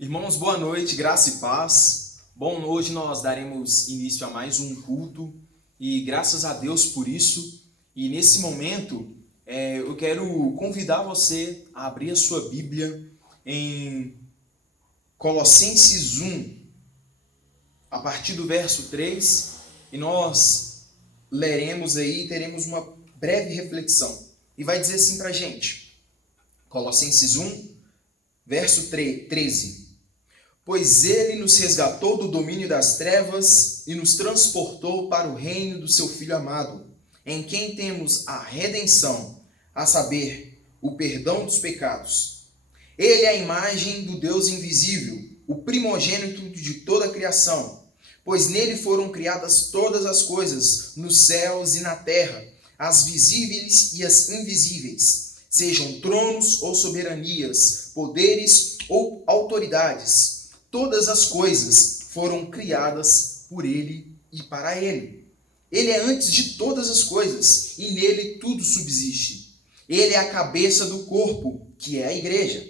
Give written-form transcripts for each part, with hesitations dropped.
Irmãos, boa noite, graça e paz. Bom, hoje nós daremos início a mais um culto e graças a Deus por isso. E nesse momento, eu quero convidar você a abrir a sua Bíblia em Colossenses 1, a partir do verso 3, e nós leremos aí e teremos uma breve reflexão. E vai dizer assim para a gente, Colossenses 1, verso 13. Pois ele nos resgatou do domínio das trevas e nos transportou para o reino do seu Filho amado, em quem temos a redenção, a saber, o perdão dos pecados. Ele é a imagem do Deus invisível, o primogênito de toda a criação, pois nele foram criadas todas as coisas, nos céus e na terra, as visíveis e as invisíveis, sejam tronos ou soberanias, poderes ou autoridades. Todas as coisas foram criadas por ele e para ele. Ele é antes de todas as coisas e nele tudo subsiste. Ele é a cabeça do corpo, que é a igreja.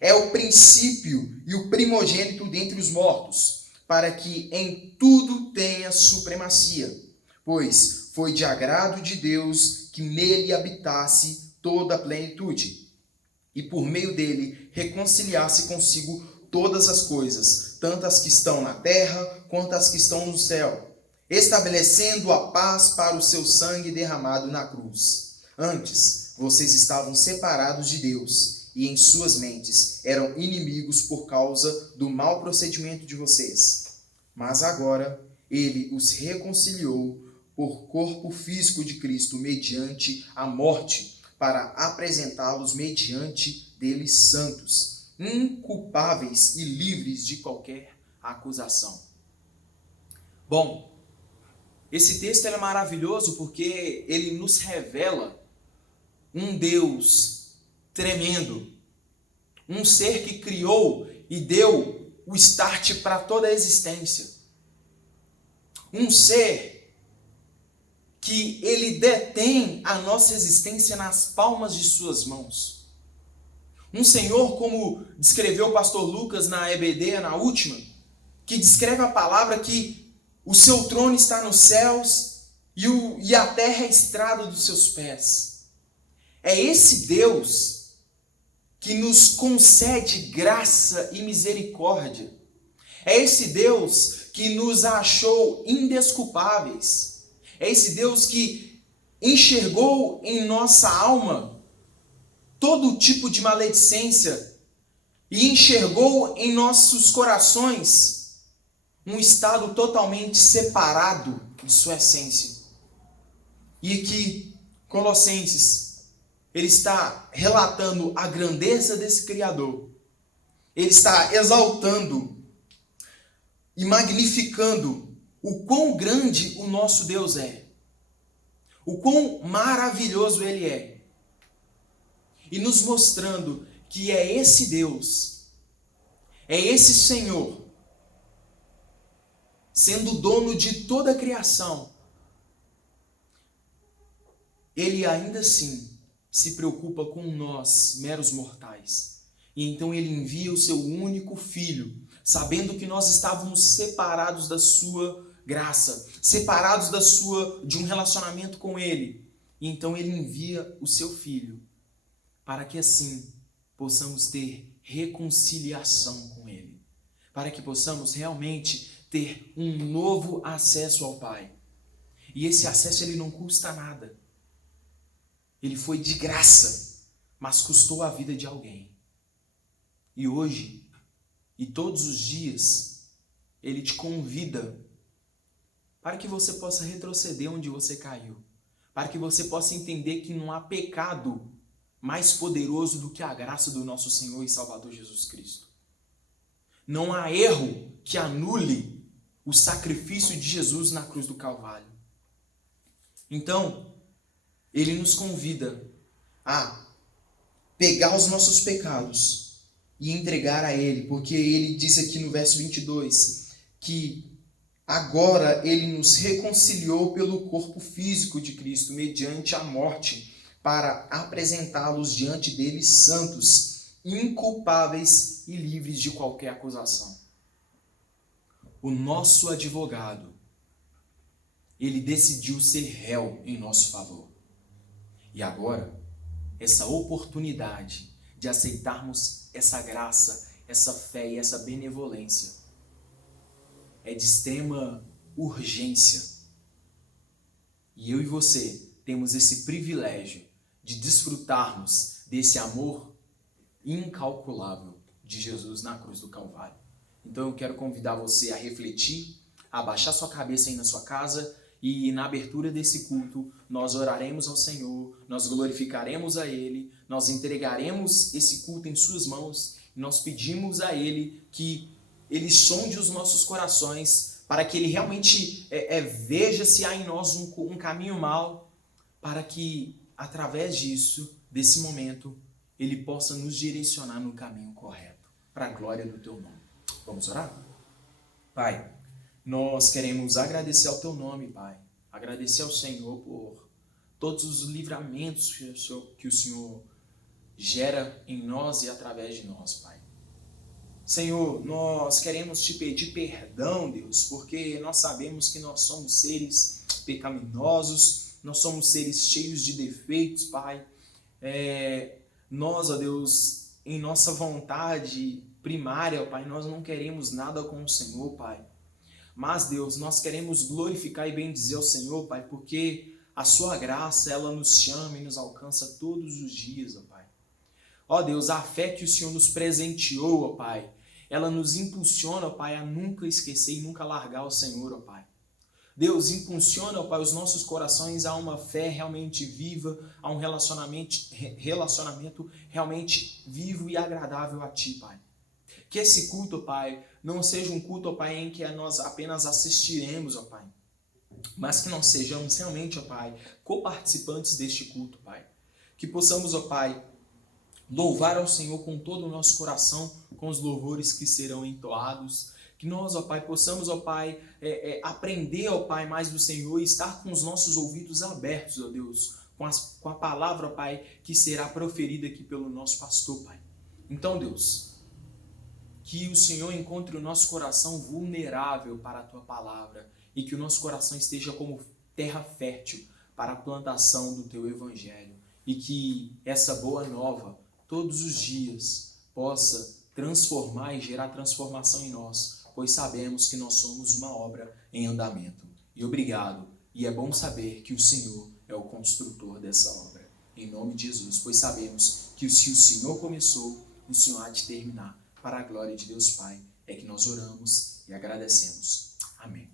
É o princípio e o primogênito dentre os mortos, para que em tudo tenha supremacia. Pois foi de agrado de Deus que nele habitasse toda a plenitude, e por meio dele reconciliasse consigo todas as coisas, tanto as que estão na terra quanto as que estão no céu, estabelecendo a paz para o seu sangue derramado na cruz. Antes, vocês estavam separados de Deus e em suas mentes eram inimigos por causa do mau procedimento de vocês. Mas agora ele os reconciliou por corpo físico de Cristo mediante a morte, para apresentá-los mediante deles santos, inculpáveis e livres de qualquer acusação. Bom, esse texto é maravilhoso porque ele nos revela um Deus tremendo, um ser que criou e deu o start para toda a existência, um ser que ele detém a nossa existência nas palmas de suas mãos. Um Senhor, como descreveu o pastor Lucas na EBD, na última, que descreve a palavra que o seu trono está nos céus e a terra é a estrada dos seus pés. É esse Deus que nos concede graça e misericórdia. É esse Deus que nos achou indesculpáveis. É esse Deus que enxergou em nossa alma todo tipo de maledicência e enxergou em nossos corações um estado totalmente separado de sua essência. E que Colossenses, ele está relatando a grandeza desse Criador. Ele está exaltando e magnificando o quão grande o nosso Deus é, o quão maravilhoso ele é. E nos mostrando que é esse Deus, é esse Senhor, sendo dono de toda a criação, ele ainda assim se preocupa com nós, meros mortais. E então ele envia o seu único filho, sabendo que nós estávamos separados da sua graça, separados de um relacionamento com ele. E então ele envia o seu filho, para que assim possamos ter reconciliação com ele, para que possamos realmente ter um novo acesso ao Pai. E esse acesso ele não custa nada. Ele foi de graça, mas custou a vida de alguém. E hoje, e todos os dias, ele te convida para que você possa retroceder onde você caiu, para que você possa entender que não há pecado mais poderoso do que a graça do nosso Senhor e Salvador Jesus Cristo. Não há erro que anule o sacrifício de Jesus na cruz do Calvário. Então, ele nos convida a pegar os nossos pecados e entregar a ele, porque ele disse aqui no verso 22 que agora ele nos reconciliou pelo corpo físico de Cristo mediante a morte, para apresentá-los diante dele santos, inculpáveis e livres de qualquer acusação. O nosso advogado, ele decidiu ser réu em nosso favor. E agora, essa oportunidade de aceitarmos essa graça, essa fé e essa benevolência é de extrema urgência. E eu e você temos esse privilégio de desfrutarmos desse amor incalculável de Jesus na cruz do Calvário. Então eu quero convidar você a refletir, a abaixar sua cabeça aí na sua casa e na abertura desse culto nós oraremos ao Senhor, nós glorificaremos a Ele, nós entregaremos esse culto em suas mãos e nós pedimos a Ele que Ele sonde os nossos corações para que Ele realmente veja se há em nós um caminho mau, para que através disso, desse momento, Ele possa nos direcionar no caminho correto, para a glória do Teu nome. Vamos orar? Pai, nós queremos agradecer ao Teu nome, Pai. Agradecer ao Senhor por todos os livramentos que o Senhor gera em nós e através de nós, Pai. Senhor, nós queremos Te pedir perdão, Deus, porque nós sabemos que nós somos seres pecaminosos, nós somos seres cheios de defeitos, Pai. Nós, ó Deus, em nossa vontade primária, ó Pai, nós não queremos nada com o Senhor, Pai. Mas, Deus, nós queremos glorificar e bendizer ao Senhor, Pai, porque a Sua graça, ela nos chama e nos alcança todos os dias, ó Pai. Ó Deus, a fé que o Senhor nos presenteou, ó Pai, ela nos impulsiona, ó Pai, a nunca esquecer e nunca largar o Senhor, ó Pai. Deus, impulsiona, ó Pai, os nossos corações a uma fé realmente viva, a um relacionamento realmente vivo e agradável a Ti, Pai. Que esse culto, ó Pai, não seja um culto, ó Pai, em que nós apenas assistiremos, ó Pai, mas que nós sejamos realmente, ó Pai, coparticipantes deste culto, Pai. Que possamos, ó Pai, louvar ao Senhor com todo o nosso coração, com os louvores que serão entoados. Que nós, ó Pai, possamos, ó Pai, aprender, ó Pai, mais do Senhor e estar com os nossos ouvidos abertos, ó Deus, com a palavra, ó Pai, que será proferida aqui pelo nosso pastor, Pai. Então, Deus, que o Senhor encontre o nosso coração vulnerável para a Tua palavra e que o nosso coração esteja como terra fértil para a plantação do Teu Evangelho e que essa boa nova, todos os dias, possa transformar e gerar transformação em nós, pois sabemos que nós somos uma obra em andamento. E obrigado, e é bom saber que o Senhor é o construtor dessa obra. Em nome de Jesus, pois sabemos que se o Senhor começou, o Senhor há de terminar. Para a glória de Deus Pai, é que nós oramos e agradecemos. Amém.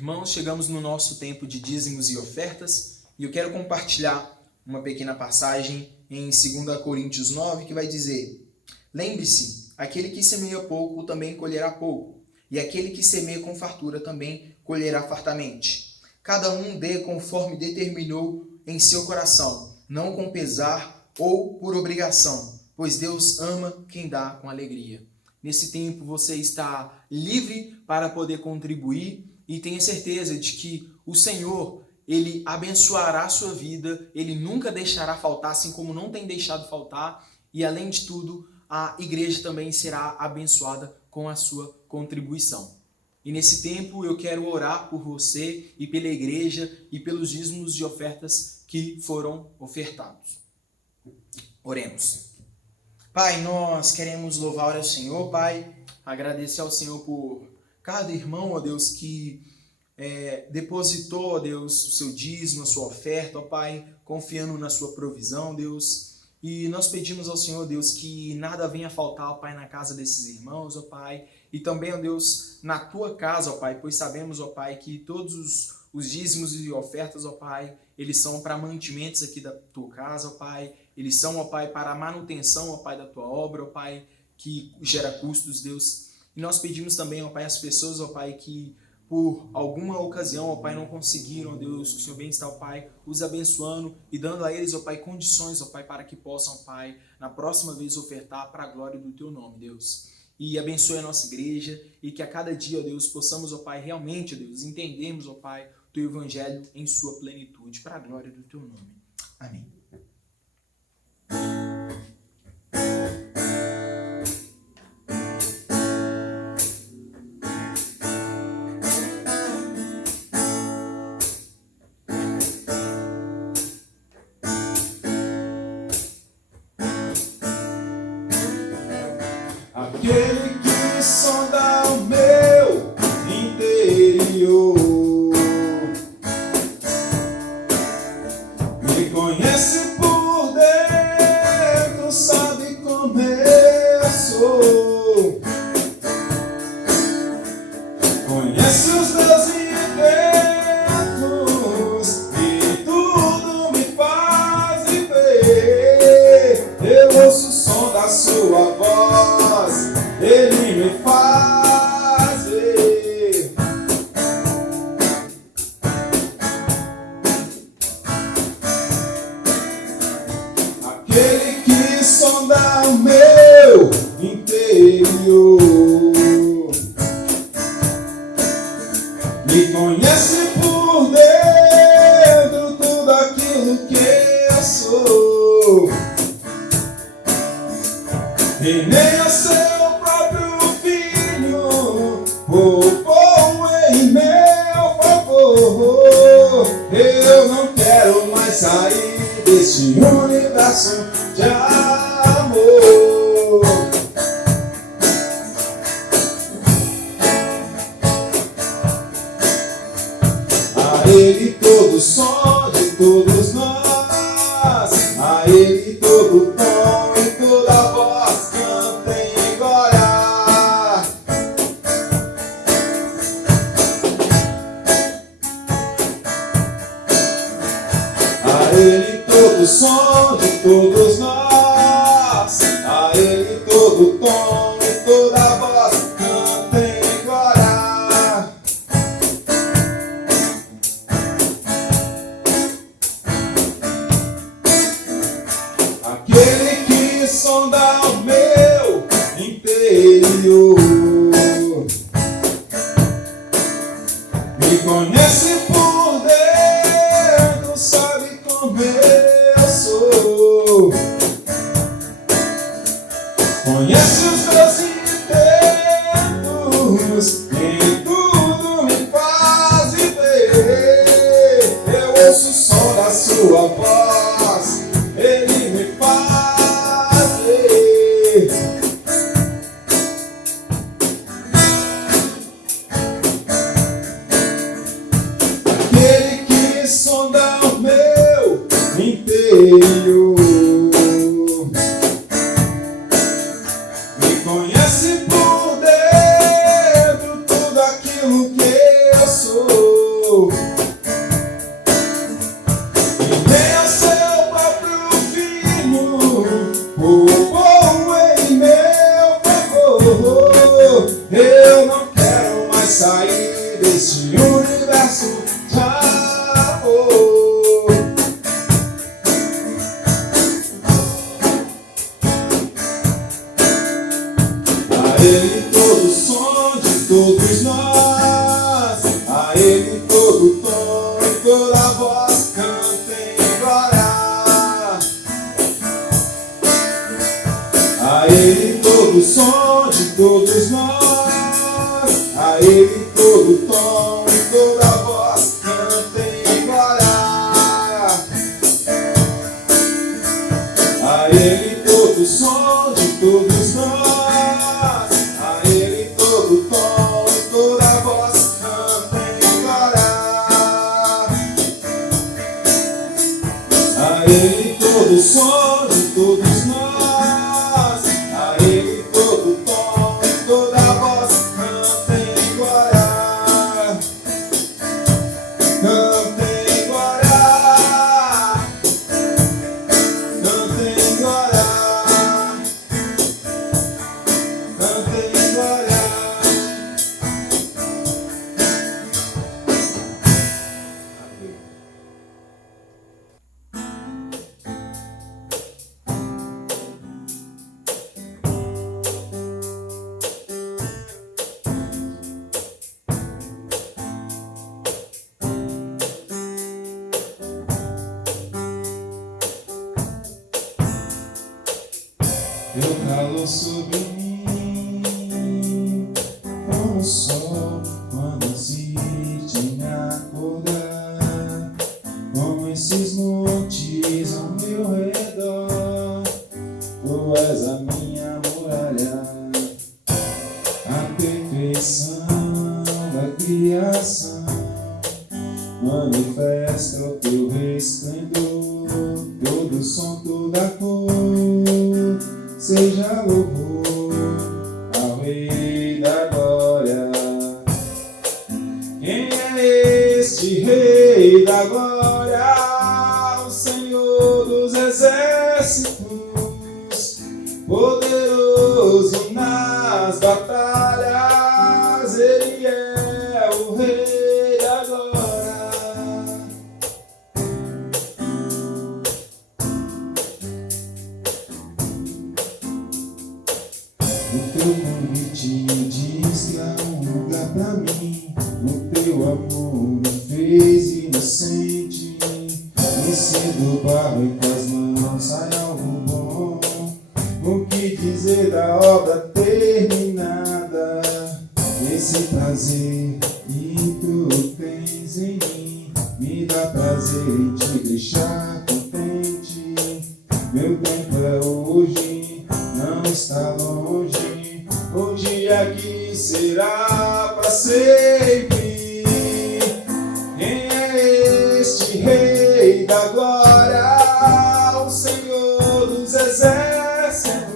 Irmãos, chegamos no nosso tempo de dízimos e ofertas e eu quero compartilhar uma pequena passagem em 2 Coríntios 9 que vai dizer: lembre-se, aquele que semeia pouco também colherá pouco, e aquele que semeia com fartura também colherá fartamente. Cada um dê conforme determinou em seu coração, não com pesar ou por obrigação, pois Deus ama quem dá com alegria. Nesse tempo você está livre para poder contribuir e tenha certeza de que o Senhor, Ele abençoará a sua vida, Ele nunca deixará faltar, assim como não tem deixado faltar, e além de tudo, a igreja também será abençoada com a sua contribuição. E nesse tempo eu quero orar por você e pela igreja e pelos dízimos e ofertas que foram ofertados. Oremos. Pai, nós queremos louvar ao Senhor, Pai, agradecer ao Senhor por cada irmão, ó Deus, que depositou, ó Deus, o seu dízimo, a sua oferta, ó Pai, confiando na sua provisão, Deus. E nós pedimos ao Senhor, Deus, que nada venha faltar, ó Pai, na casa desses irmãos, ó Pai, e também, ó Deus, na tua casa, ó Pai, pois sabemos, ó Pai, que todos os dízimos e ofertas, ó Pai, eles são para mantimentos aqui da tua casa, ó Pai, eles são, ó Pai, para a manutenção, ó Pai, da tua obra, ó Pai, que gera custos, Deus. E nós pedimos também, ó Pai, as pessoas, ó Pai, que por alguma ocasião, ó Pai, não conseguiram, ó Deus, que o Senhor bem está, ó Pai, os abençoando e dando a eles, ó Pai, condições, ó Pai, para que possam, ó Pai, na próxima vez ofertar para a glória do Teu nome, Deus. E abençoe a nossa igreja e que a cada dia, ó Deus, possamos, ó Pai, realmente, ó Deus, entendermos, ó Pai, o Teu Evangelho em sua plenitude, para a glória do Teu nome. Amém. Aquele que sonda o meu interior me conhece por dentro, sabe como eu sou, conhece os meus intentos e tudo me faz viver. Eu ouço o som da sua voz, Ele me faz ver. Aquele que sonda o meu interior me conhece por dentro, tudo aquilo que eu sou, e nem o seu próprio filho poupou em meu favor. Eu não quero mais sair deste universo de amor. A Ele todo som de todos nós, a Ele todo tom e toda voz cantem glória. A Ele todo som de todos nós, a Ele todo tom e toda voz cantem glória. Aquele que sonda o meu interior me conhece por dentro, sabe como eu sou, conhece os meus intentos e tudo me faz viver. Eu ouço o som da sua voz, Ele me faz ver. Aquele que sonda o meu interior me Ele todo som de todos nós, a Ele todo tom e toda voz cantem glória. A Ele todo som de todos nós, a Ele todo tom e toda voz cantem glória. A Ele todo som de todos nós, a Ele todo tom e toda voz cantem glória. A Ele todo som de todos nós, a Ele todo tom e toda voz cantem glória. Cantem glória. Cantem glória. Cantem glória. Teu calor sobre mim, como o sol quando existe me acordar, como esses montes ao meu redor. Tu és a minha muralha, a perfeição da criação, manifesta o teu resplendor, todo som, toda cor. Seja louvor ao Rei da Glória. Quem é este Rei da Glória? O Senhor dos Exércitos, poderoso nas batalhas. Ele é o Rei da Glória. O teu convite diz que há um lugar pra mim. O teu amor me fez inocente. Me ser do barro e com as mãos sai algo bom. O que dizer da obra terminada? Esse prazer que tu tens em mim me dá prazer em te deixar contente. Meu tempo é hoje, não está longe. O dia que será para sempre. Quem é este Rei da Glória? O Senhor dos Exércitos,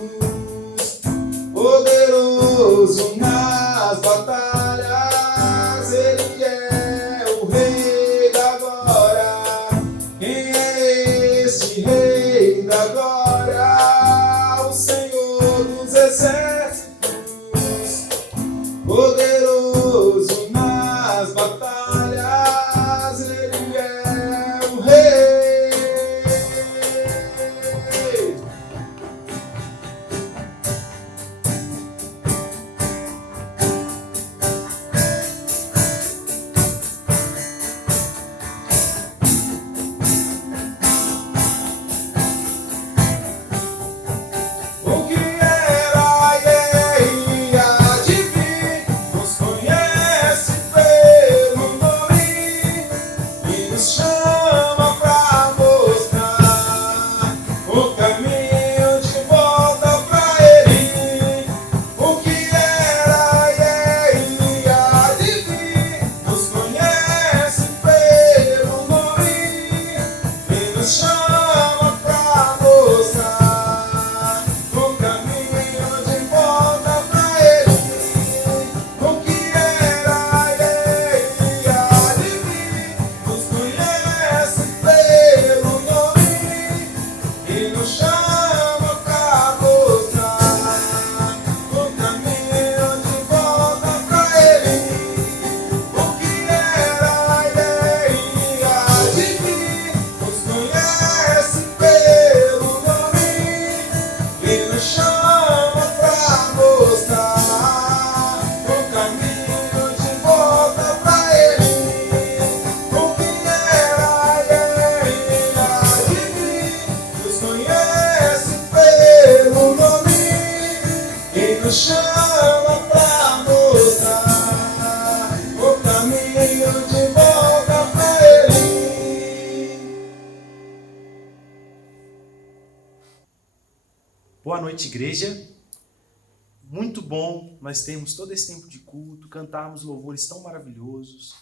poderoso nas batalhas. Ele é o Rei da Glória. Quem é este Rei da Glória? O Senhor dos Exércitos, poderoso nas batalhas. Ele é o Rei. O que era nos chama pra mostrar o caminho de volta pra Ele. Boa noite, igreja. Muito bom nós termos todo esse tempo de culto, cantarmos louvores tão maravilhosos,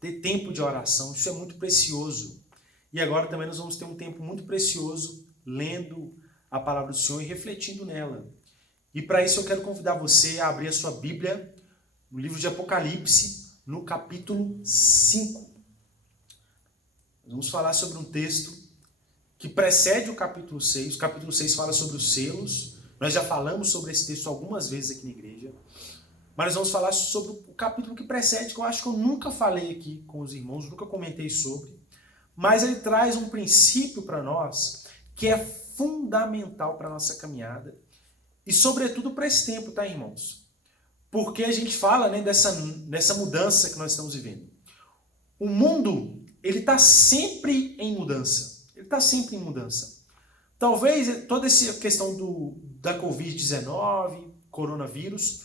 ter tempo de oração, isso é muito precioso. E agora também nós vamos ter um tempo muito precioso lendo a palavra do Senhor e refletindo nela. E para isso eu quero convidar você a abrir a sua Bíblia no livro de Apocalipse, no capítulo 5. Nós vamos falar sobre um texto que precede o capítulo 6. O capítulo 6 fala sobre os selos. Nós já falamos sobre esse texto algumas vezes aqui na igreja. Mas nós vamos falar sobre o capítulo que precede, que eu acho que eu nunca falei aqui com os irmãos, nunca comentei sobre. Mas ele traz um princípio para nós que é fundamental para a nossa caminhada e, sobretudo, para esse tempo, tá, irmãos? Porque a gente fala, né, dessa mudança que nós estamos vivendo. O mundo, ele está sempre em mudança. Ele está sempre em mudança. Talvez toda essa questão da Covid-19, coronavírus,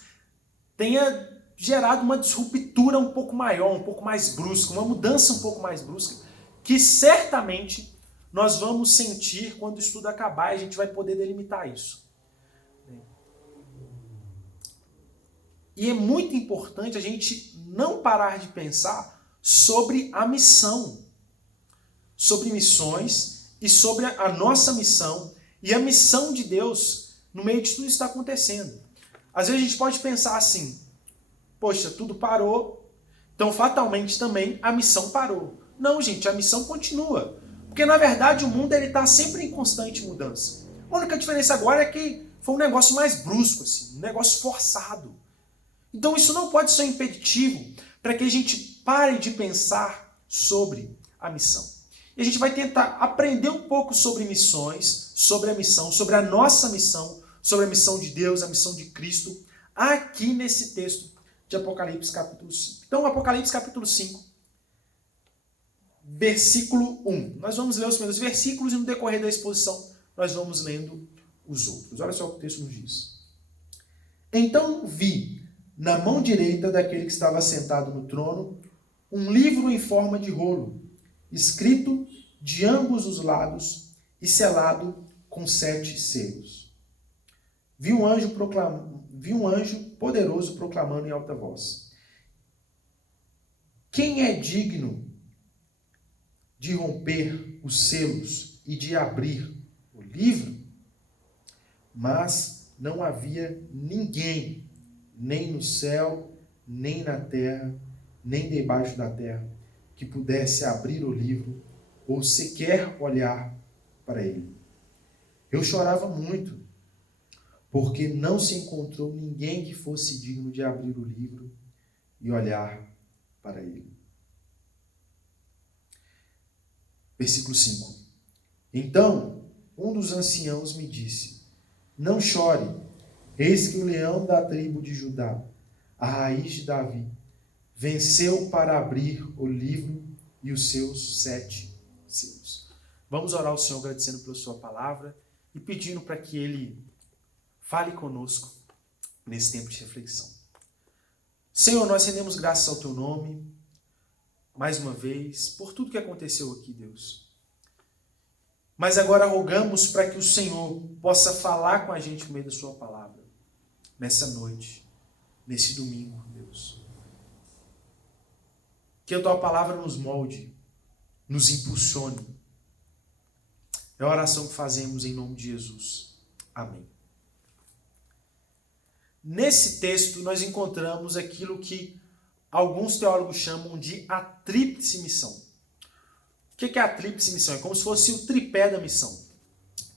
tenha gerado uma disruptura um pouco maior, um pouco mais brusca, uma mudança um pouco mais brusca, que certamente nós vamos sentir quando o estudo acabar e a gente vai poder delimitar isso. E é muito importante a gente não parar de pensar sobre a missão, sobre missões e sobre a nossa missão e a missão de Deus no meio de tudo isso que está acontecendo. Às vezes a gente pode pensar assim, poxa, tudo parou, então fatalmente também a missão parou. Não, gente, a missão continua. Porque na verdade o mundo está sempre em constante mudança. A única diferença agora é que foi um negócio mais brusco, assim, um negócio forçado. Então isso não pode ser um impeditivo para que a gente pare de pensar sobre a missão. E a gente vai tentar aprender um pouco sobre missões, sobre a missão, sobre a nossa missão, sobre a missão de Deus, a missão de Cristo, aqui nesse texto de Apocalipse capítulo 5. Então, Apocalipse capítulo 5, versículo 1. Nós vamos ler os primeiros versículos e no decorrer da exposição nós vamos lendo os outros. Olha só o que o texto nos diz. Então vi, na mão direita daquele que estava sentado no trono, um livro em forma de rolo, escrito de ambos os lados e selado com 7 selos. Vi um anjo poderoso proclamando em alta voz: quem é digno de romper os selos e de abrir o livro? Mas não havia ninguém, nem no céu, nem na terra, nem debaixo da terra, que pudesse abrir o livro ou sequer olhar para ele. Eu chorava muito, porque não se encontrou ninguém que fosse digno de abrir o livro e olhar para ele. Versículo 5. Então, um dos anciãos me disse: não chore, eis que o leão da tribo de Judá, a raiz de Davi, venceu para abrir o livro e os seus 7 selos. Vamos orar ao Senhor agradecendo pela sua palavra e pedindo para que Ele fale conosco nesse tempo de reflexão. Senhor, nós rendemos graças ao Teu nome, mais uma vez, por tudo que aconteceu aqui, Deus. Mas agora rogamos para que o Senhor possa falar com a gente por meio da sua palavra, nessa noite, nesse domingo, Deus. Que a Tua palavra nos molde, nos impulsione. É a oração que fazemos em nome de Jesus. Amém. Nesse texto nós encontramos aquilo que alguns teólogos chamam de a tríplice missão. O que é a tríplice missão? É como se fosse o tripé da missão,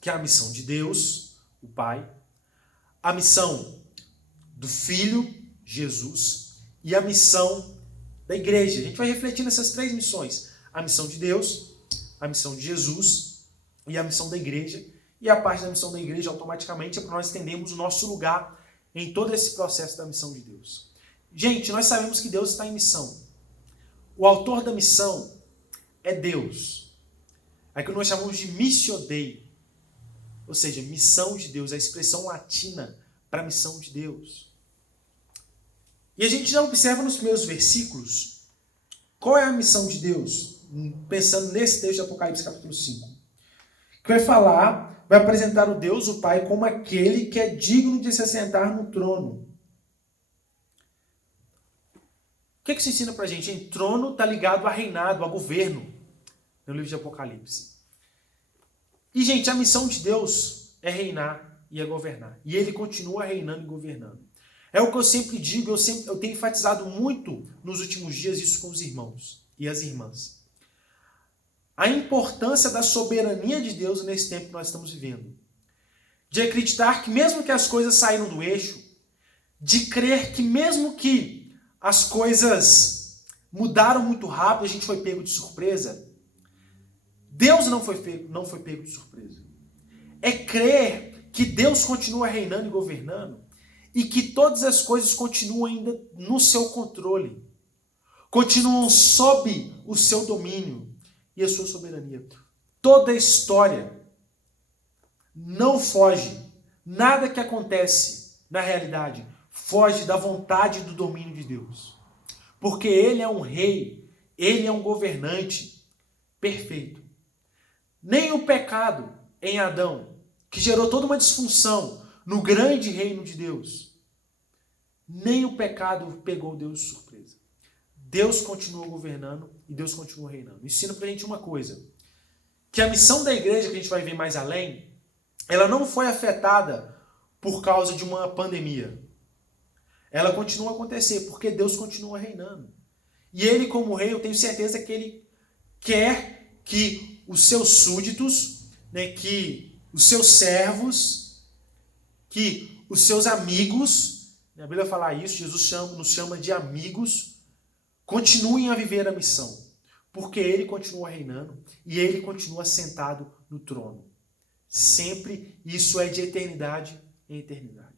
que é a missão de Deus, o Pai, a missão do Filho, Jesus, e a missão da igreja. A gente vai refletir nessas 3 missões: a missão de Deus, a missão de Jesus e a missão da igreja. E a parte da missão da igreja, automaticamente, é para nós entendermos o nosso lugar em todo esse processo da missão de Deus. Gente, nós sabemos que Deus está em missão. O autor da missão é Deus. É o que nós chamamos de missio Dei. Ou seja, missão de Deus, a expressão latina para a missão de Deus. E a gente já observa nos primeiros versículos qual é a missão de Deus, pensando nesse texto de Apocalipse capítulo 5. Que vai apresentar o Deus, o Pai, como aquele que é digno de se assentar no trono. O que isso ensina pra gente? Trono está ligado a reinado, a governo, no livro de Apocalipse. E, gente, a missão de Deus é reinar e é governar. E ele continua reinando e governando. É o que eu sempre digo, eu tenho enfatizado muito nos últimos dias isso com os irmãos e as irmãs. A importância da soberania de Deus nesse tempo que nós estamos vivendo. De acreditar que mesmo que as coisas saíram do eixo, de crer que mesmo que as coisas mudaram muito rápido, a gente foi pego de surpresa, Deus não foi pego de surpresa. É crer que Deus continua reinando e governando e que todas as coisas continuam ainda no seu controle, continuam sob o seu domínio e a sua soberania. Toda a história não foge, nada que acontece na realidade foge da vontade e do domínio de Deus. Porque Ele é um rei, Ele é um governante perfeito. Nem o pecado em Adão, que gerou toda uma disfunção no grande reino de Deus, nem o pecado pegou Deus de surpresa. Deus continua governando e Deus continua reinando. Ensina pra gente uma coisa, que a missão da igreja, que a gente vai ver mais além, ela não foi afetada por causa de uma pandemia. Ela continua a acontecer, porque Deus continua reinando. E Ele, como rei, eu tenho certeza que Ele quer que os seus súditos, né, que os seus servos, que os seus amigos, a Bíblia fala isso, Jesus nos chama de amigos, continuem a viver a missão. Porque Ele continua reinando e Ele continua sentado no trono. Sempre isso é de eternidade em eternidade.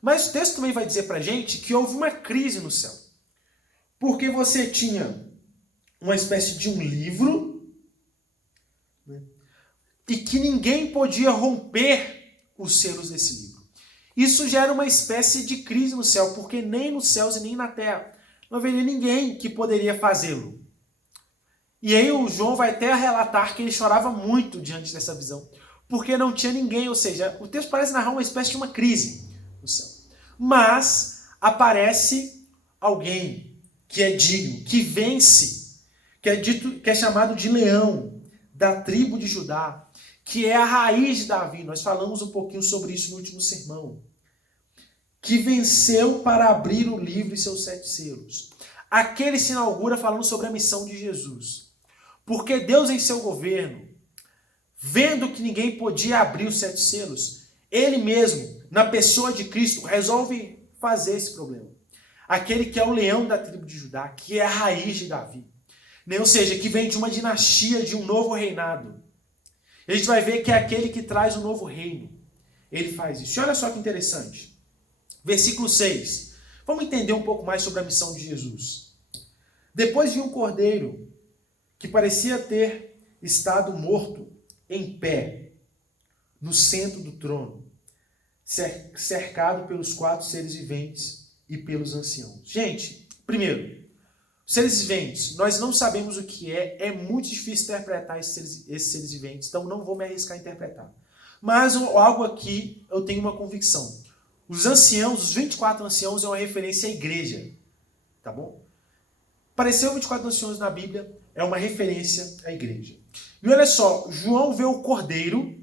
Mas o texto também vai dizer pra gente que houve uma crise no céu. Porque você tinha uma espécie de um livro, né, e que ninguém podia romper os selos desse livro. Isso gera uma espécie de crise no céu, porque nem nos céus e nem na terra não haveria ninguém que poderia fazê-lo. E aí o João vai até relatar que ele chorava muito diante dessa visão, porque não tinha ninguém, ou seja, o texto parece narrar uma espécie de uma crise no céu. Mas aparece alguém que é digno, que vence, que é chamado de leão, da tribo de Judá, que é a raiz de Davi. Nós falamos um pouquinho sobre isso no último sermão. Que venceu para abrir o livro e seus 7 selos. Aquele se inaugura falando sobre a missão de Jesus. Porque Deus, em seu governo, vendo que ninguém podia abrir os 7 selos, Ele mesmo, na pessoa de Cristo, resolve fazer esse problema. Aquele que é o leão da tribo de Judá, que é a raiz de Davi. Ou seja, que vem de uma dinastia, de um novo reinado. A gente vai ver que é aquele que traz o novo reino. Ele faz isso. E olha só que interessante. Versículo 6. Vamos entender um pouco mais sobre a missão de Jesus. Depois vi um cordeiro que parecia ter estado morto em pé, no centro do trono, cercado pelos 4 seres viventes e pelos anciãos. Gente, primeiro, seres viventes, nós não sabemos o que é muito difícil interpretar esses seres viventes, então não vou me arriscar a interpretar. Mas algo aqui eu tenho uma convicção. Os anciãos, os 24 anciãos, é uma referência à igreja, tá bom? Apareceu 24 anciãos na Bíblia, é uma referência à igreja. E olha só, João vê o cordeiro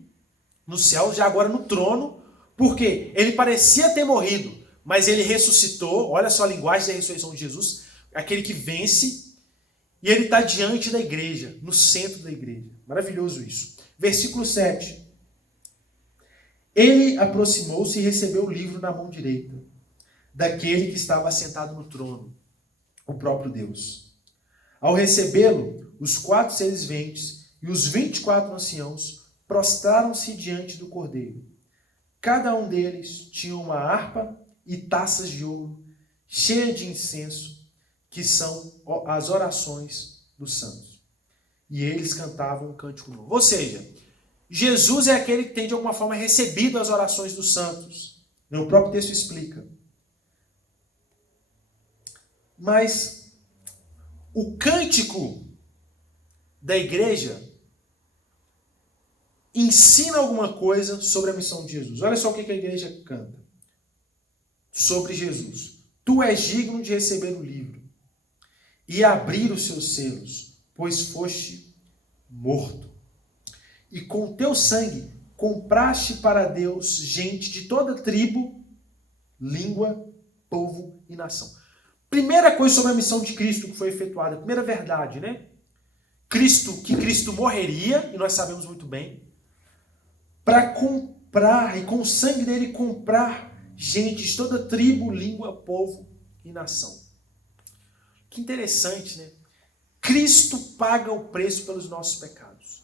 no céu, já agora no trono, porque ele parecia ter morrido, mas ele ressuscitou. Olha só a linguagem da ressurreição de Jesus, aquele que vence, e ele está diante da igreja, no centro da igreja. Maravilhoso isso. Versículo 7. Ele aproximou-se e recebeu o livro na mão direita daquele que estava assentado no trono, o próprio Deus. Ao recebê-lo, os 4 seres viventes e os 24 anciãos prostraram-se diante do cordeiro. Cada um deles tinha uma harpa e taças de ouro cheias de incenso, que são as orações dos santos. E eles cantavam um cântico novo. Ou seja, Jesus é aquele que tem de alguma forma recebido as orações dos santos. O próprio texto explica. Mas o cântico da igreja ensina alguma coisa sobre a missão de Jesus. Olha só o que a igreja canta sobre Jesus. Tu és digno de receber o livro e abrir os seus selos, pois foste morto. E com teu sangue compraste para Deus gente de toda tribo, língua, povo e nação. Primeira coisa sobre a missão de Cristo que foi efetuada, primeira verdade, né? Que Cristo morreria, e nós sabemos muito bem, para comprar, e com o sangue dele comprar gente de toda tribo, língua, povo e nação. Que interessante, né? Cristo paga o preço pelos nossos pecados.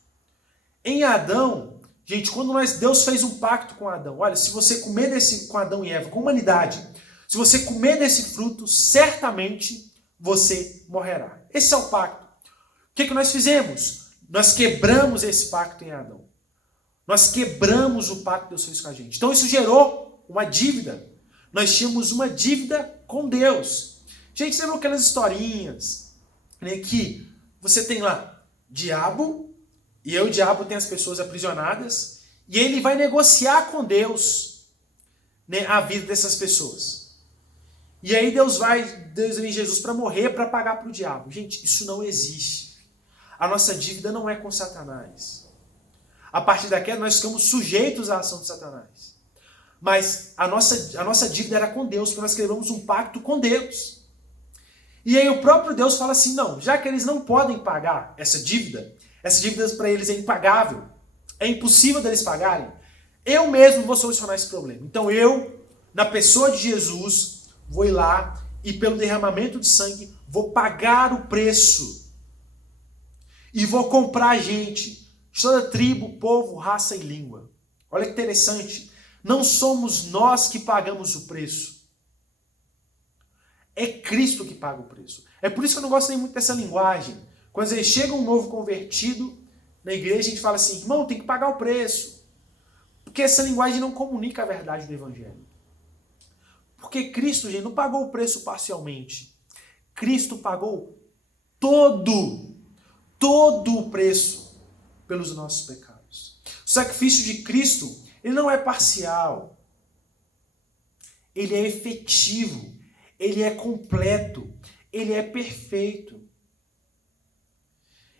Em Adão, gente, quando Deus fez um pacto com Adão, olha, se você comer com Adão e Eva, com a humanidade, se você comer desse fruto, certamente você morrerá. Esse é o pacto. O que nós fizemos? Nós quebramos esse pacto em Adão. Nós quebramos o pacto que Deus fez com a gente. Então isso gerou uma dívida. Nós tínhamos uma dívida com Deus. Gente, lembram aquelas historinhas, né, que você tem lá diabo, e o diabo tem as pessoas aprisionadas, e ele vai negociar com Deus, né, a vida dessas pessoas. E aí Deus vem Jesus para morrer, para pagar para o diabo. Gente, isso não existe. A nossa dívida não é com Satanás. A partir daqui nós ficamos sujeitos à ação de Satanás. Mas a nossa dívida era com Deus, porque nós quebramos um pacto com Deus. E aí o próprio Deus fala assim, não, já que eles não podem pagar essa dívida para eles é impagável, é impossível deles pagarem, eu mesmo vou solucionar esse problema. Então eu, na pessoa de Jesus, vou ir lá e pelo derramamento de sangue, vou pagar o preço. E vou comprar gente de toda tribo, povo, raça e língua. Olha que interessante. Não somos nós que pagamos o preço. É Cristo que paga o preço. É por isso que eu não gosto nem muito dessa linguagem. Quando chega um novo convertido na igreja, a gente fala assim, irmão, tem que pagar o preço. Porque essa linguagem não comunica a verdade do evangelho. Porque Cristo, gente, não pagou o preço parcialmente. Cristo pagou todo o preço pelos nossos pecados. O sacrifício de Cristo, ele não é parcial. Ele é efetivo. Ele é completo. Ele é perfeito.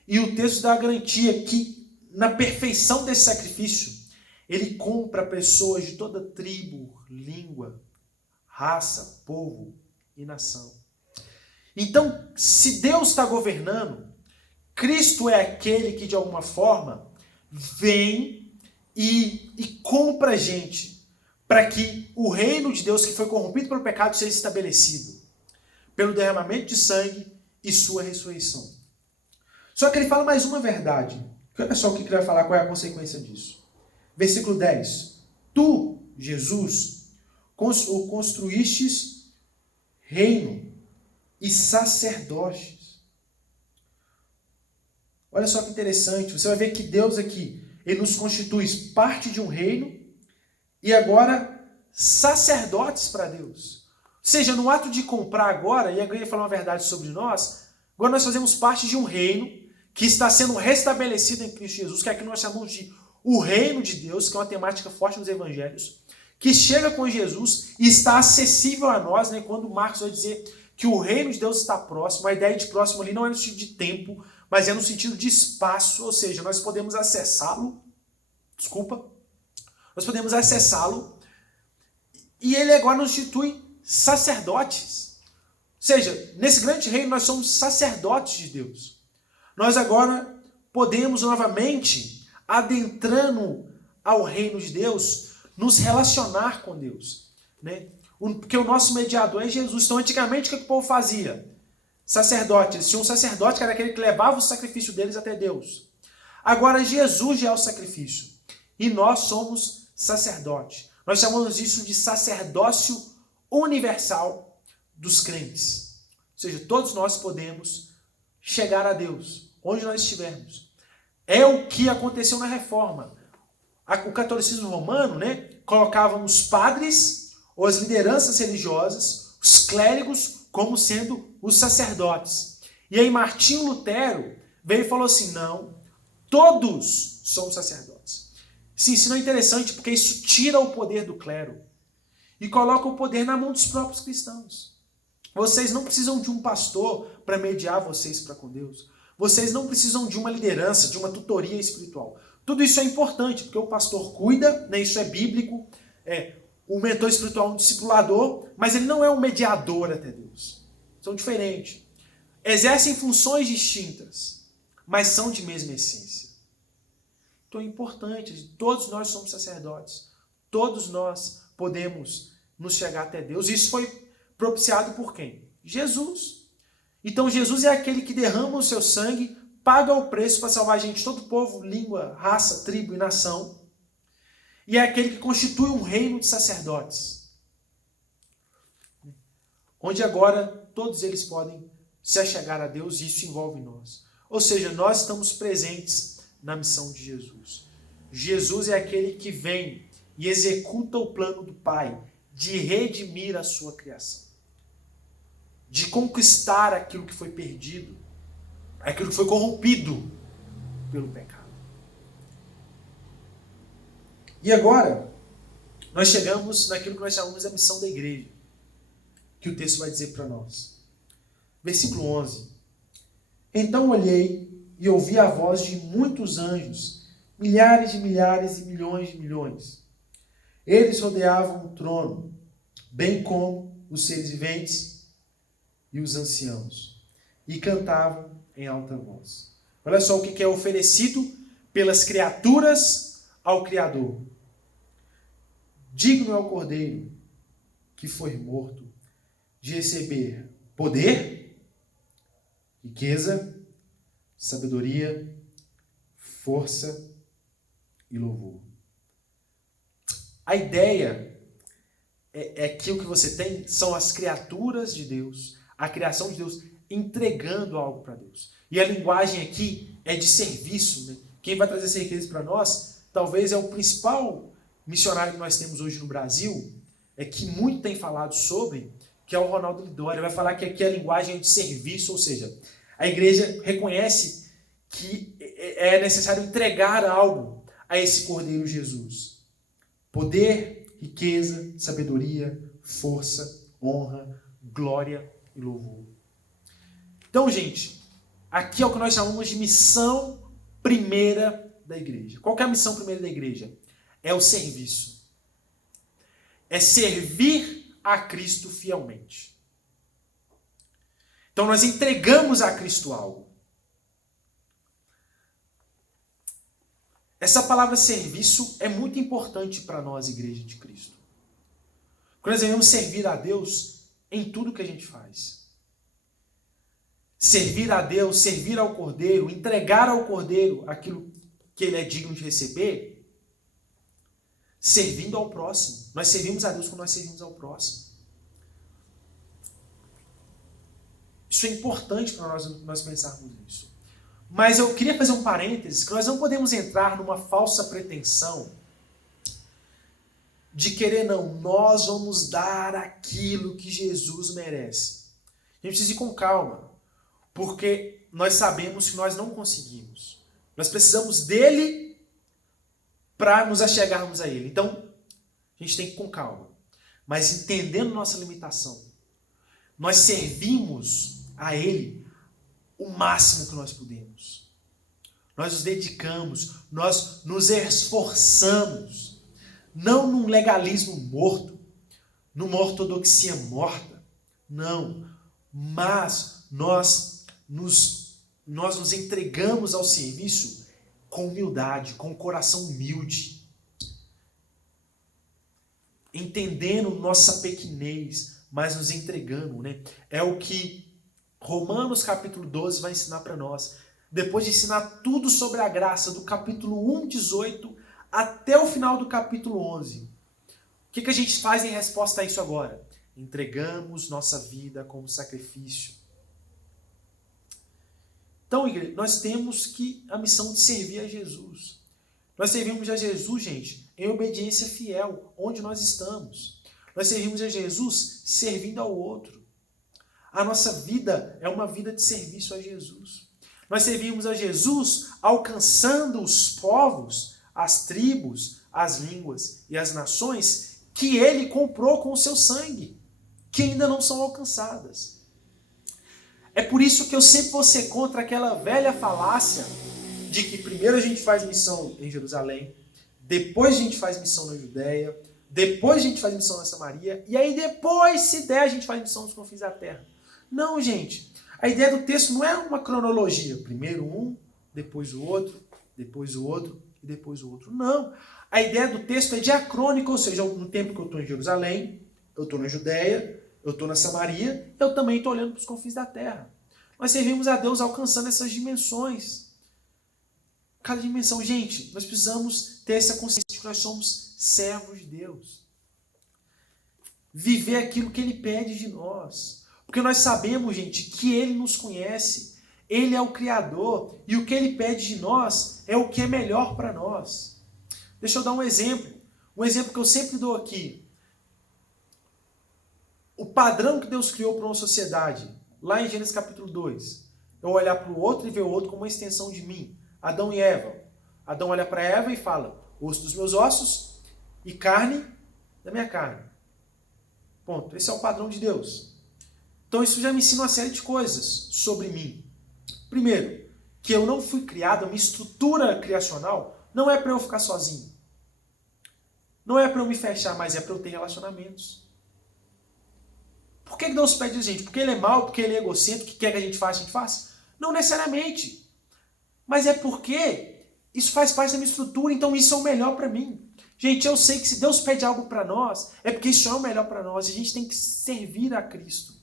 E o texto dá a garantia que, na perfeição desse sacrifício, ele compra pessoas de toda tribo, língua, raça, povo e nação. Então, se Deus está governando, Cristo é aquele que, de alguma forma, vem e compra gente para que o reino de Deus, que foi corrompido pelo pecado, seja estabelecido pelo derramamento de sangue e sua ressurreição. Só que ele fala mais uma verdade. Olha só o que ele vai falar, qual é a consequência disso. Versículo 10. Tu, Jesus, construístes reino e sacerdotes. Olha só que interessante. Você vai ver que Deus aqui, ele nos constitui parte de um reino e agora sacerdotes para Deus. Ou seja, no ato de comprar agora, e a igreja fala uma verdade sobre nós, agora nós fazemos parte de um reino que está sendo restabelecido em Cristo Jesus, que é aqui nós chamamos de o reino de Deus, que é uma temática forte nos evangelhos, que chega com Jesus e está acessível a nós, né? Quando Marcos vai dizer que o reino de Deus está próximo, a ideia de próximo ali não é no sentido de tempo, mas é no sentido de espaço, ou seja, nós podemos acessá-lo, nós podemos acessá-lo, e ele agora nos institui sacerdotes. Ou seja, nesse grande reino nós somos sacerdotes de Deus. Nós agora podemos novamente, adentrando ao reino de Deus, nos relacionar com Deus, né? Porque o nosso mediador é Jesus. Então, antigamente, o que o povo fazia? Sacerdote. Eles tinham um sacerdote que era aquele que levava o sacrifício deles até Deus. Agora, Jesus já é o sacrifício. E nós somos sacerdote. Nós chamamos isso de sacerdócio universal dos crentes. Ou seja, todos nós podemos chegar a Deus, onde nós estivermos. É o que aconteceu na Reforma. O catolicismo romano, né, colocavam os padres ou as lideranças religiosas, os clérigos, como sendo os sacerdotes. E aí Martinho Lutero veio e falou assim, não, todos somos sacerdotes. Esse ensino é interessante porque isso tira o poder do clero e coloca o poder na mão dos próprios cristãos. Vocês não precisam de um pastor para mediar vocês para com Deus. Vocês não precisam de uma liderança, de uma tutoria espiritual. Tudo isso é importante, porque o pastor cuida, né, isso é bíblico, o mentor espiritual é um discipulador, mas ele não é um mediador até Deus. São diferentes. Exercem funções distintas, mas são de mesma essência. Então é importante, todos nós somos sacerdotes, todos nós podemos nos chegar até Deus. Isso foi propiciado por quem? Jesus. Então Jesus é aquele que derrama o seu sangue, paga o preço para salvar a gente, todo povo, língua, raça, tribo e nação. E é aquele que constitui um reino de sacerdotes. Onde agora todos eles podem se achegar a Deus e isso envolve nós. Ou seja, nós estamos presentes na missão de Jesus. Jesus é aquele que vem e executa o plano do Pai de redimir a sua criação. De conquistar aquilo que foi perdido, aquilo que foi corrompido pelo pecado. E agora, nós chegamos naquilo que nós chamamos de missão da igreja, que o texto vai dizer para nós. Versículo 11. Então olhei e ouvi a voz de muitos anjos, milhares de milhares e milhões de milhões. Eles rodeavam o trono, bem como os seres viventes e os anciãos, e cantavam em alta voz. Olha só o que é oferecido pelas criaturas ao Criador. Digno é o Cordeiro que foi morto de receber poder, riqueza, sabedoria, força e louvor. A ideia é que o que você tem são as criaturas de Deus, a criação de Deus, entregando algo para Deus. E a linguagem aqui é de serviço. Né? Quem vai trazer essa riqueza para nós, talvez é o principal missionário que nós temos hoje no Brasil, que muito tem falado sobre, que é o Ronaldo Lidório. Vai falar que aqui a linguagem é de serviço, ou seja, a igreja reconhece que é necessário entregar algo a esse Cordeiro Jesus. Poder, riqueza, sabedoria, força, honra, glória e louvor. Então, gente, aqui é o que nós chamamos de missão primeira da igreja. Qual que é a missão primeira da igreja? É o serviço. É servir a Cristo fielmente. Então nós entregamos a Cristo algo. Essa palavra serviço é muito importante para nós, Igreja de Cristo. Porque nós devemos servir a Deus em tudo que a gente faz. Servir a Deus, servir ao Cordeiro, entregar ao Cordeiro aquilo que ele é digno de receber, servindo ao próximo. Nós servimos a Deus quando nós servimos ao próximo. Isso é importante para nós pensarmos nisso. Mas eu queria fazer um parênteses, que nós não podemos entrar numa falsa pretensão de querer, não, nós vamos dar aquilo que Jesus merece. A gente precisa ir com calma, porque nós sabemos que nós não conseguimos. Nós precisamos dele para nos achegarmos a ele. Então, a gente tem que ir com calma. Mas entendendo nossa limitação, nós servimos a ele o máximo que nós podemos. Nós nos dedicamos, nós nos esforçamos, não num legalismo morto, numa ortodoxia morta, não, mas nós nos entregamos ao serviço com humildade, com um coração humilde, entendendo nossa pequenez, mas nos entregando, né? É o que Romanos capítulo 12 vai ensinar para nós. Depois de ensinar tudo sobre a graça, do capítulo 1, 18 até o final do capítulo 11. O que a gente faz em resposta a isso agora? Entregamos nossa vida como sacrifício. Então, igreja, nós temos a missão de servir a Jesus. Nós servimos a Jesus, gente, em obediência fiel, onde nós estamos. Nós servimos a Jesus servindo ao outro. A nossa vida é uma vida de serviço a Jesus. Nós servimos a Jesus alcançando os povos, as tribos, as línguas e as nações que ele comprou com o seu sangue, que ainda não são alcançadas. É por isso que eu sempre vou ser contra aquela velha falácia de que primeiro a gente faz missão em Jerusalém, depois a gente faz missão na Judéia, depois a gente faz missão na Samaria, e aí depois, se der, a gente faz missão nos confins da terra. Não, gente. A ideia do texto não é uma cronologia. Primeiro um, depois o outro, depois o outro e depois o outro. Não. A ideia do texto é diacrônica, ou seja, no tempo que eu estou em Jerusalém, eu estou na Judéia, eu estou na Samaria, eu também estou olhando para os confins da terra. Nós servimos a Deus alcançando essas dimensões. Cada dimensão. Gente, nós precisamos ter essa consciência de que nós somos servos de Deus. Viver aquilo que Ele pede de nós. Porque nós sabemos, gente, que Ele nos conhece. Ele é o Criador. E o que Ele pede de nós é o que é melhor para nós. Deixa eu dar um exemplo. Um exemplo que eu sempre dou aqui. O padrão que Deus criou para uma sociedade. Lá em Gênesis capítulo 2. Eu olhar para o outro e ver o outro como uma extensão de mim. Adão e Eva. Adão olha para Eva e fala: osso dos meus ossos e carne da minha carne. Ponto. Esse é o padrão de Deus. Então isso já me ensina uma série de coisas sobre mim. Primeiro, que eu não fui criado, a minha estrutura criacional não é para eu ficar sozinho. Não é para eu me fechar, mas é para eu ter relacionamentos. Por que Deus pede a gente? Porque Ele é mau, porque Ele é egocêntrico, que quer que a gente faça? Não necessariamente. Mas é porque isso faz parte da minha estrutura, então isso é o melhor para mim. Gente, eu sei que se Deus pede algo para nós, é porque isso é o melhor para nós e a gente tem que servir a Cristo.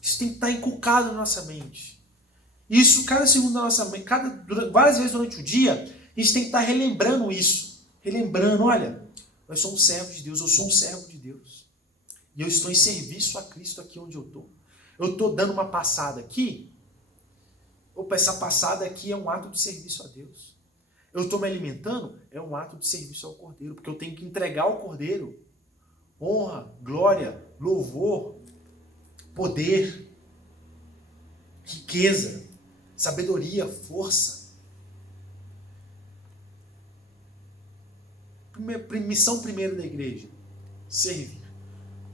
Isso tem que estar inculcado na nossa mente. Isso, cada segundo da nossa mente, várias vezes durante o dia, a gente tem que estar relembrando isso. Relembrando, olha, nós somos servos de Deus, eu sou um servo de Deus. E eu estou em serviço a Cristo aqui onde eu estou. Eu estou dando uma passada aqui. Opa, essa passada aqui é um ato de serviço a Deus. Eu estou me alimentando, é um ato de serviço ao Cordeiro, porque eu tenho que entregar ao Cordeiro honra, glória, louvor, poder, riqueza, sabedoria, força. Missão primeira da igreja, servir.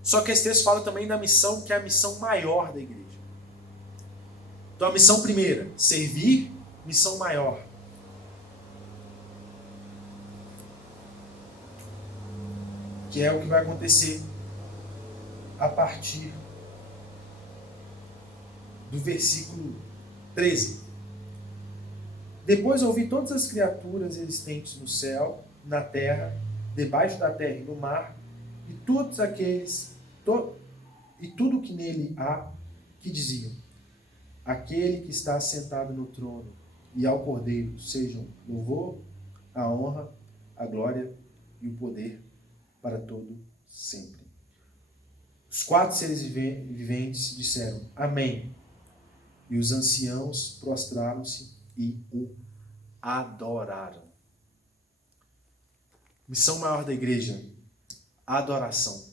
Só que esse texto fala também da missão que é a missão maior da igreja. Então a missão primeira, servir, missão maior. Que é o que vai acontecer a partir do versículo 13. Depois ouvi todas as criaturas existentes no céu, na terra, debaixo da terra e no mar, e todos aqueles, e tudo que nele há, que diziam: aquele que está sentado no trono e ao Cordeiro sejam louvor, a honra, a glória e o poder para todo sempre. Os 4 seres viventes disseram: amém. E os anciãos prostraram-se e o adoraram. Missão maior da igreja: adoração.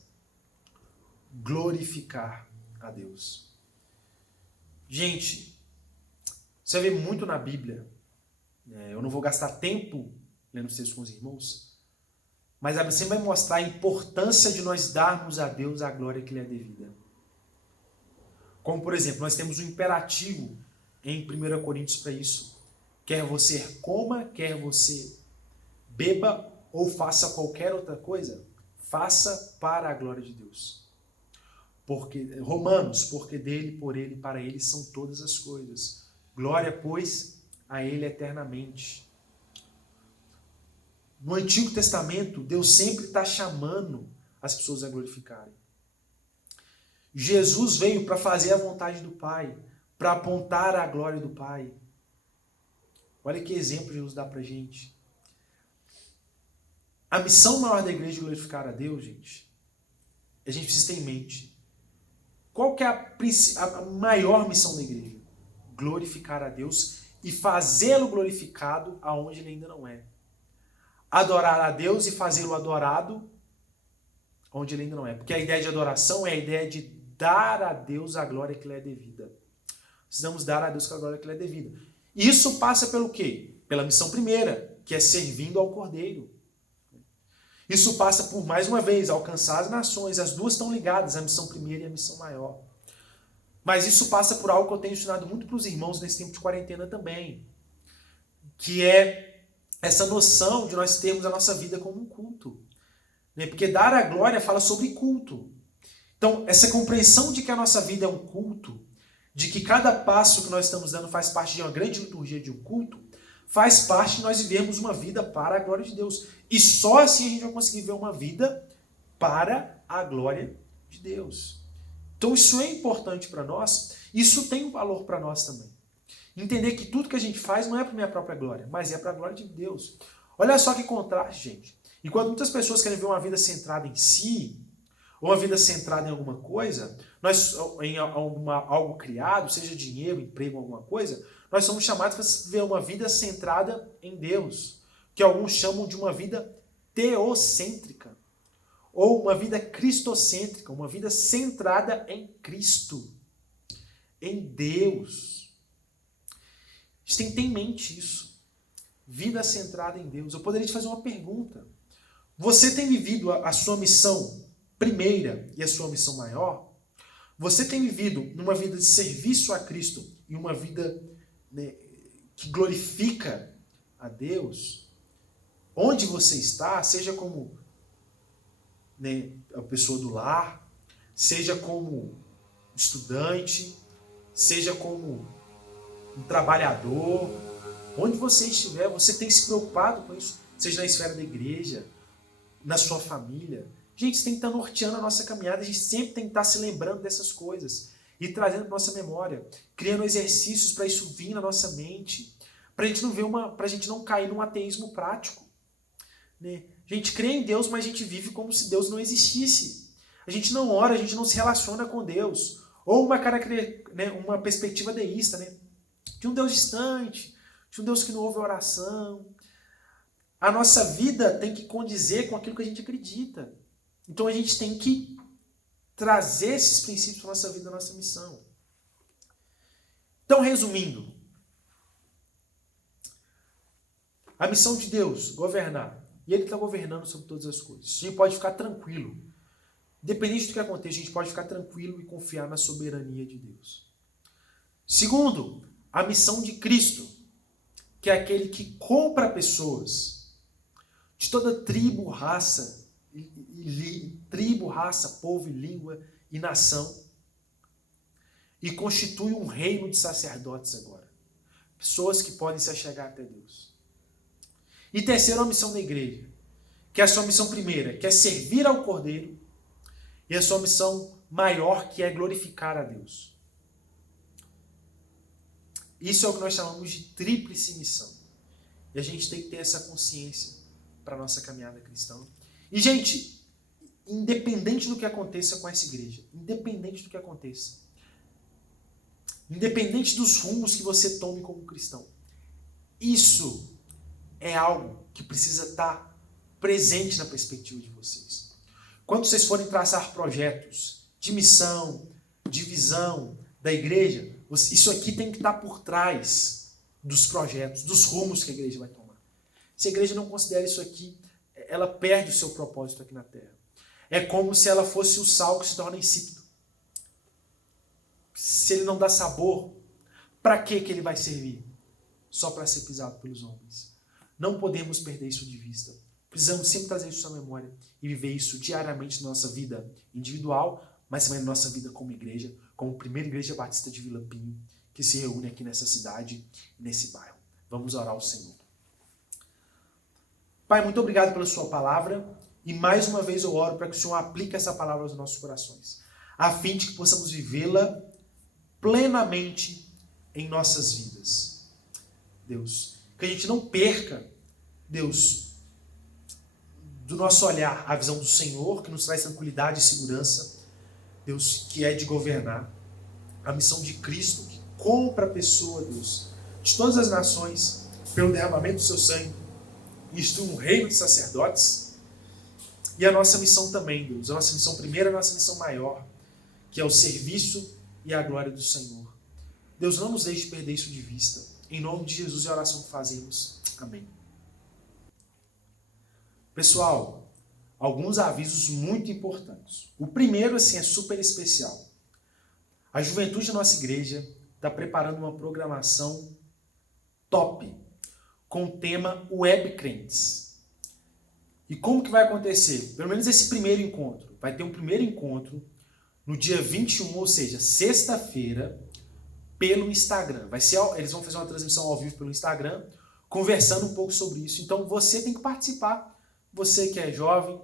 Glorificar a Deus. Gente, você vê muito na Bíblia. Eu não vou gastar tempo lendo os textos com os irmãos, mas a Bíblia sempre vai mostrar a importância de nós darmos a Deus a glória que lhe é devida. Como, por exemplo, nós temos um imperativo em 1 Coríntios para isso. Quer você coma, quer você beba ou faça qualquer outra coisa, faça para a glória de Deus. Romanos, porque dele, por ele e para ele são todas as coisas. Glória, pois, a ele eternamente. No Antigo Testamento, Deus sempre está chamando as pessoas a glorificarem. Jesus veio para fazer a vontade do Pai, para apontar a glória do Pai. Olha que exemplo Jesus dá para a gente. A missão maior da igreja é glorificar a Deus, gente. A gente precisa ter em mente. Qual que é a maior missão da igreja? Glorificar a Deus e fazê-lo glorificado aonde ele ainda não é. Adorar a Deus e fazê-lo adorado onde ele ainda não é. Porque a ideia de adoração é a ideia de dar a Deus a glória que lhe é devida. Precisamos dar a Deus a glória que lhe é devida. Isso passa pelo quê? Pela missão primeira, que é servindo ao Cordeiro. Isso passa por, mais uma vez, alcançar as nações. As duas estão ligadas, a missão primeira e a missão maior. Mas isso passa por algo que eu tenho ensinado muito para os irmãos nesse tempo de quarentena também, que é essa noção de nós termos a nossa vida como um culto. Porque dar a glória fala sobre culto. Então, essa compreensão de que a nossa vida é um culto, de que cada passo que nós estamos dando faz parte de uma grande liturgia de um culto, faz parte de nós vivermos uma vida para a glória de Deus. E só assim a gente vai conseguir ver uma vida para a glória de Deus. Então isso é importante para nós, isso tem um valor para nós também. Entender que tudo que a gente faz não é para minha própria glória, mas é para a glória de Deus. Olha só que contraste, gente. Enquanto muitas pessoas querem ver uma vida centrada em si, ou uma vida centrada em alguma coisa, em algo criado, seja dinheiro, emprego, alguma coisa, nós somos chamados para viver uma vida centrada em Deus, que alguns chamam de uma vida teocêntrica, ou uma vida cristocêntrica, uma vida centrada em Cristo, em Deus. A gente tem que ter em mente isso. Vida centrada em Deus. Eu poderia te fazer uma pergunta. Você tem vivido a sua missão primeira e a sua missão maior? Você tem vivido numa vida de serviço a Cristo e uma vida, né, que glorifica a Deus? Onde você está, seja como, né, a pessoa do lar, seja como estudante, seja como um trabalhador, onde você estiver, você tem se preocupado com isso, seja na esfera da igreja, na sua família. Gente, isso tem que estar norteando a nossa caminhada, a gente sempre tem que estar se lembrando dessas coisas e trazendo para nossa memória, criando exercícios para isso vir na nossa mente, para a gente não cair num ateísmo prático. Né? A gente crê em Deus, mas a gente vive como se Deus não existisse. A gente não ora, a gente não se relaciona com Deus. Ou uma perspectiva deísta, né? De um Deus distante, de um Deus que não ouve oração. A nossa vida tem que condizer com aquilo que a gente acredita. Então a gente tem que trazer esses princípios para a nossa vida, a nossa missão. Então, resumindo, a missão de Deus, governar. E Ele está governando sobre todas as coisas. A gente pode ficar tranquilo. Independente do que aconteça, a gente pode ficar tranquilo e confiar na soberania de Deus. Segundo, a missão de Cristo, que é aquele que compra pessoas de toda tribo, raça, povo, língua e nação, e constitui um reino de sacerdotes agora. Pessoas que podem se achegar até Deus. E terceiro, a missão da igreja, que é a sua missão primeira, que é servir ao Cordeiro, e a sua missão maior, que é glorificar a Deus. Isso é o que nós chamamos de tríplice missão. E a gente tem que ter essa consciência para a nossa caminhada cristã. E, gente, independente do que aconteça com essa igreja, independente do que aconteça, independente dos rumos que você tome como cristão, isso é algo que precisa estar presente na perspectiva de vocês. Quando vocês forem traçar projetos de missão, de visão da igreja, isso aqui tem que estar por trás dos projetos, dos rumos que a igreja vai tomar. Se a igreja não considera isso aqui, ela perde o seu propósito aqui na terra. É como se ela fosse o sal que se torna insípido. Se ele não dá sabor, para que ele vai servir? Só para ser pisado pelos homens. Não podemos perder isso de vista. Precisamos sempre trazer isso à memória e viver isso diariamente na nossa vida individual, mas também na nossa vida como igreja, como primeira igreja batista de Vila Pinho, que se reúne aqui nessa cidade e nesse bairro. Vamos orar ao Senhor. Pai, muito obrigado pela sua palavra e mais uma vez eu oro para que o Senhor aplique essa palavra aos nossos corações, a fim de que possamos vivê-la plenamente em nossas vidas. Deus, que a gente não perca, Deus, do nosso olhar a visão do Senhor, que nos traz tranquilidade e segurança, Deus, que é de governar, a missão de Cristo, que compra a pessoa, Deus, de todas as nações, pelo derramamento do seu sangue, institui um reino de sacerdotes, E a nossa missão também, Deus. A nossa missão primeira, a nossa missão maior, que é o serviço e a glória do Senhor. Deus, não nos deixe perder isso de vista. Em nome de Jesus é a oração que fazemos. Amém. Pessoal, alguns avisos muito importantes. O primeiro, assim, é super especial. A juventude da nossa igreja está preparando uma programação top, com o tema Web Crentes. E como que vai acontecer? Pelo menos esse primeiro encontro. Vai ter um primeiro encontro no dia 21, ou seja, sexta-feira, pelo Instagram. Eles vão fazer uma transmissão ao vivo pelo Instagram, conversando um pouco sobre isso. Então você tem que participar. Você que é jovem,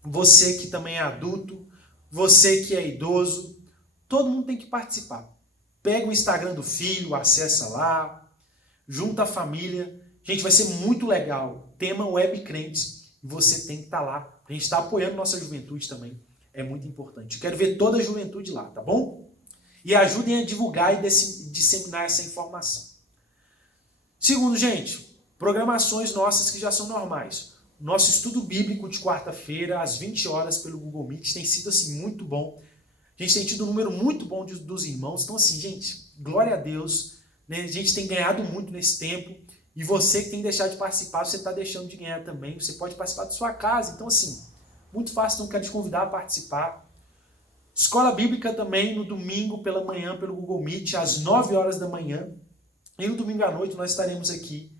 você que também é adulto, você que é idoso, todo mundo tem que participar. Pega o Instagram do filho, acessa lá, junta a família. Gente, vai ser muito legal. Tema Web Crentes. E você tem que estar lá. A gente está apoiando nossa juventude também. É muito importante. Eu quero ver toda a juventude lá, tá bom? E ajudem a divulgar e disseminar essa informação. Segundo, gente, programações nossas que já são normais. Nosso estudo bíblico de quarta-feira, às 20 horas, pelo Google Meet, tem sido assim muito bom. A gente tem tido um número muito bom dos irmãos. Então, assim, gente, glória a Deus. Né? A gente tem ganhado muito nesse tempo. E você que tem deixado de participar, você está deixando de ganhar também. Você pode participar da sua casa. Então, assim, muito fácil. Então, quero te convidar a participar. Escola Bíblica também, no domingo pela manhã, pelo Google Meet, às 9 horas da manhã. E no domingo à noite nós estaremos aqui,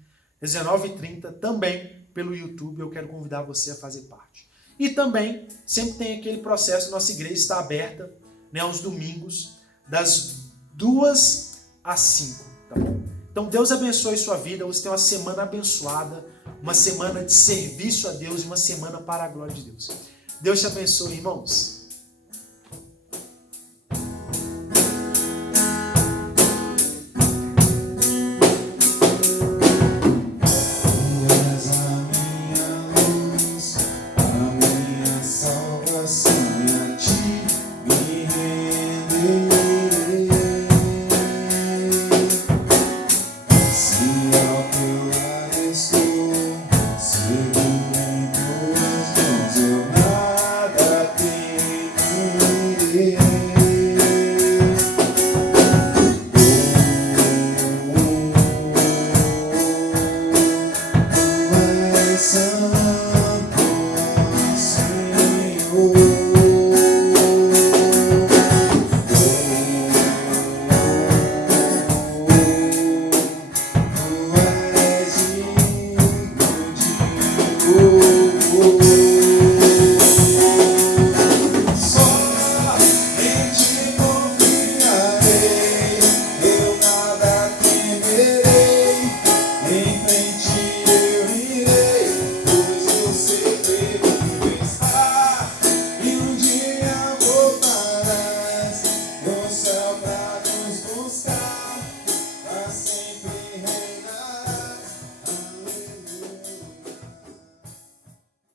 às 19h30, também pelo YouTube. Eu quero convidar você a fazer parte. E também, sempre tem aquele processo, nossa igreja está aberta, né, aos domingos, das 2 às 5, tá bom? Então Deus abençoe sua vida, você tem uma semana abençoada, uma semana de serviço a Deus e uma semana para a glória de Deus. Deus te abençoe, irmãos.